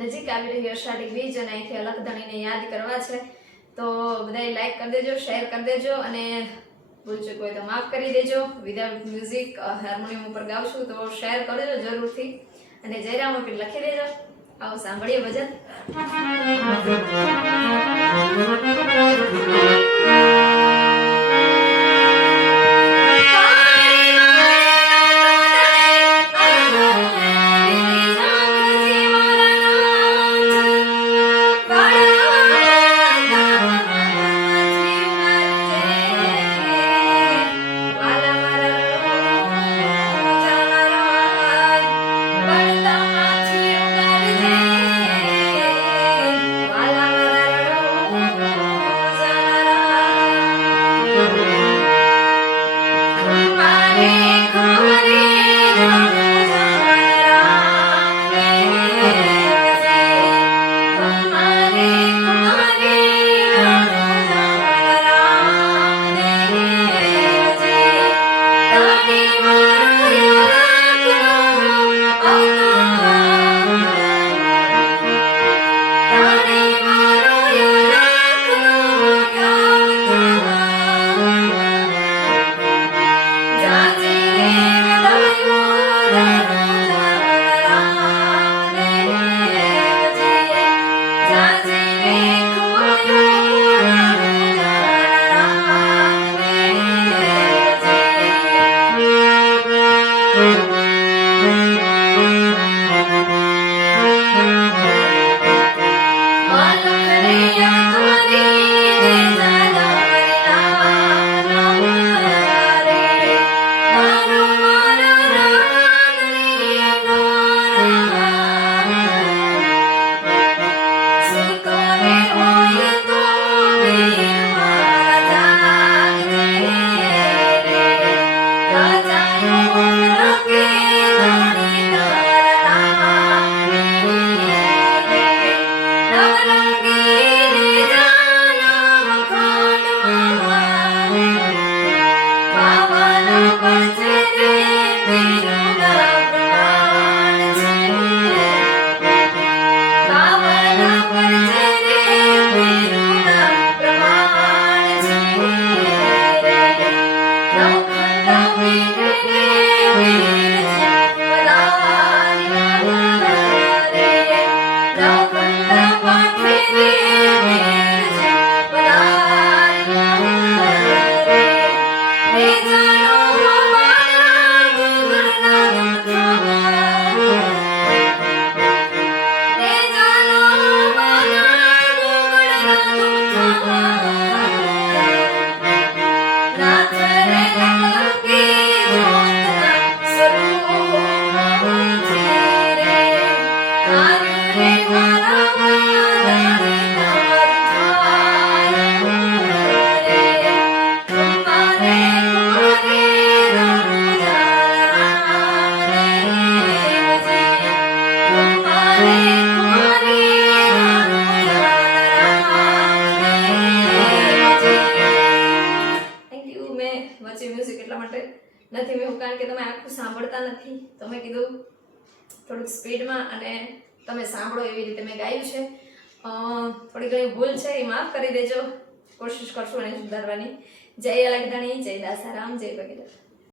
નજીક આવી રહ્યો અષાઢી બીજ અને અહીંથી અલખધણીને યાદ કરવા છે, તો બધાય લાઈક કરી દેજો, શેર કરી દેજો અને ભૂલચૂક હોય તો માફ કરી દેજો. વિધાઉટ મ્યુઝિક હાર્મોનિયમ ઉપર ગાઉં છું તો શેર કરજો જરૂરથી અને જયરામ ઉપર લખી દેજો. આવો સાંભળીએ ભજન. મ્યુઝિક એટલા માટે નથી મેં કારણ કે તમે આખું સાંભળતા નથી, તો મેં કીધું થોડુંક સ્પીડમાં અને તમે સાંભળો એવી રીતે મેં ગાયું છે. થોડી ઘણી ભૂલ છે એ માફ કરી દેજો, કોશિશ કરશું એને સુધારવાની. જય અલખધણી, જય દાસારામ, જય ભગીરથ.